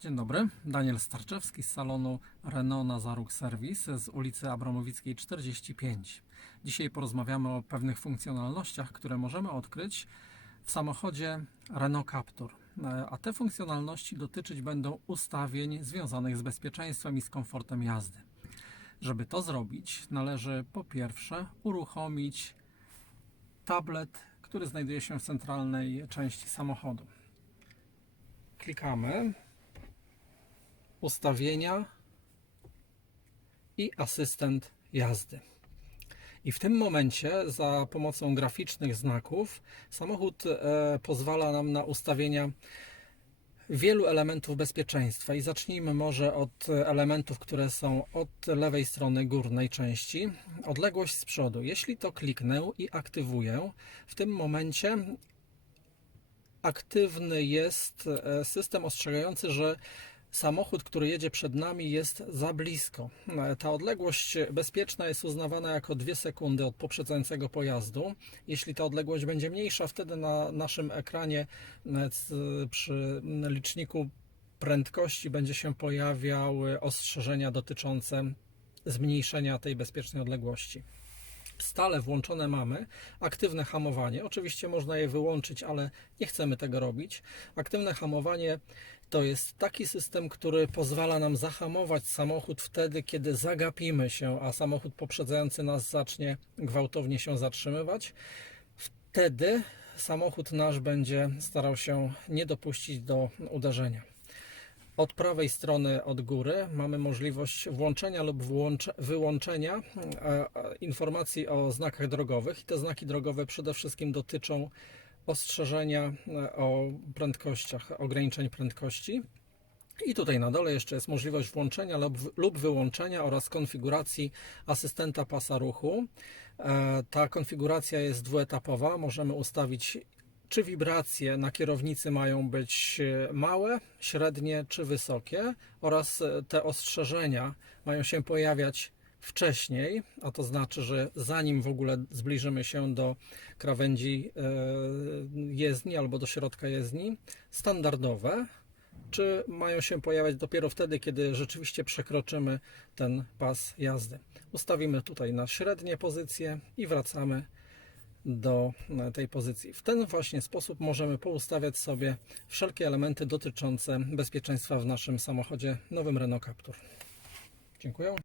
Dzień dobry, Daniel Starczewski z salonu Renault Nazaruk Service z ulicy Abramowickiej 45. Dzisiaj porozmawiamy o pewnych funkcjonalnościach, które możemy odkryć w samochodzie Renault Captur. E, A te funkcjonalności dotyczyć będą ustawień związanych z bezpieczeństwem i z komfortem jazdy. Żeby to zrobić, należy po pierwsze uruchomić tablet, który znajduje się w centralnej części samochodu. Klikamy ustawienia i asystent jazdy. I w tym momencie za pomocą graficznych znaków samochód e, pozwala nam na ustawienia wielu elementów bezpieczeństwa. I zacznijmy może od elementów, które są od lewej strony górnej części. Odległość z przodu. Jeśli to kliknę i aktywuję, w tym momencie aktywny jest e, system ostrzegający, że samochód, który jedzie przed nami, jest za blisko. E, Ta odległość bezpieczna jest uznawana jako 2 sekundy od poprzedzającego pojazdu. Jeśli ta odległość będzie mniejsza, wtedy na naszym ekranie e, przy liczniku prędkości będzie się pojawiały ostrzeżenia dotyczące zmniejszenia tej bezpiecznej odległości stale włączone mamy aktywne hamowanie. Oczywiście można je wyłączyć, ale nie chcemy tego robić. Aktywne hamowanie to jest taki system, który pozwala nam zahamować samochód wtedy, kiedy zagapimy się, a samochód poprzedzający nas zacznie gwałtownie się zatrzymywać. Wtedy samochód nasz będzie starał się nie dopuścić do uderzenia. Od prawej strony od góry mamy możliwość włączenia lub wyłączenia e, e, informacji o znakach drogowych. I te znaki drogowe przede wszystkim dotyczą ostrzeżenia e, o prędkościach, ograniczeń prędkości. I tutaj na dole jeszcze jest możliwość włączenia lub, wyłączenia oraz konfiguracji asystenta pasa ruchu. E, Ta konfiguracja jest dwuetapowa. Możemy ustawić czy wibracje na kierownicy mają być e, małe, średnie czy wysokie oraz te ostrzeżenia mają się pojawiać wcześniej, a to znaczy, że zanim w ogóle zbliżymy się do krawędzi e, jezdni albo do środka jezdni, standardowe, czy mają się pojawiać dopiero wtedy, kiedy rzeczywiście przekroczymy ten pas jazdy. Ustawimy tutaj na średnie pozycje i wracamy do e, tej pozycji. W ten właśnie sposób możemy poustawiać sobie wszelkie elementy dotyczące bezpieczeństwa w naszym samochodzie nowym Renault Captur. Dziękuję.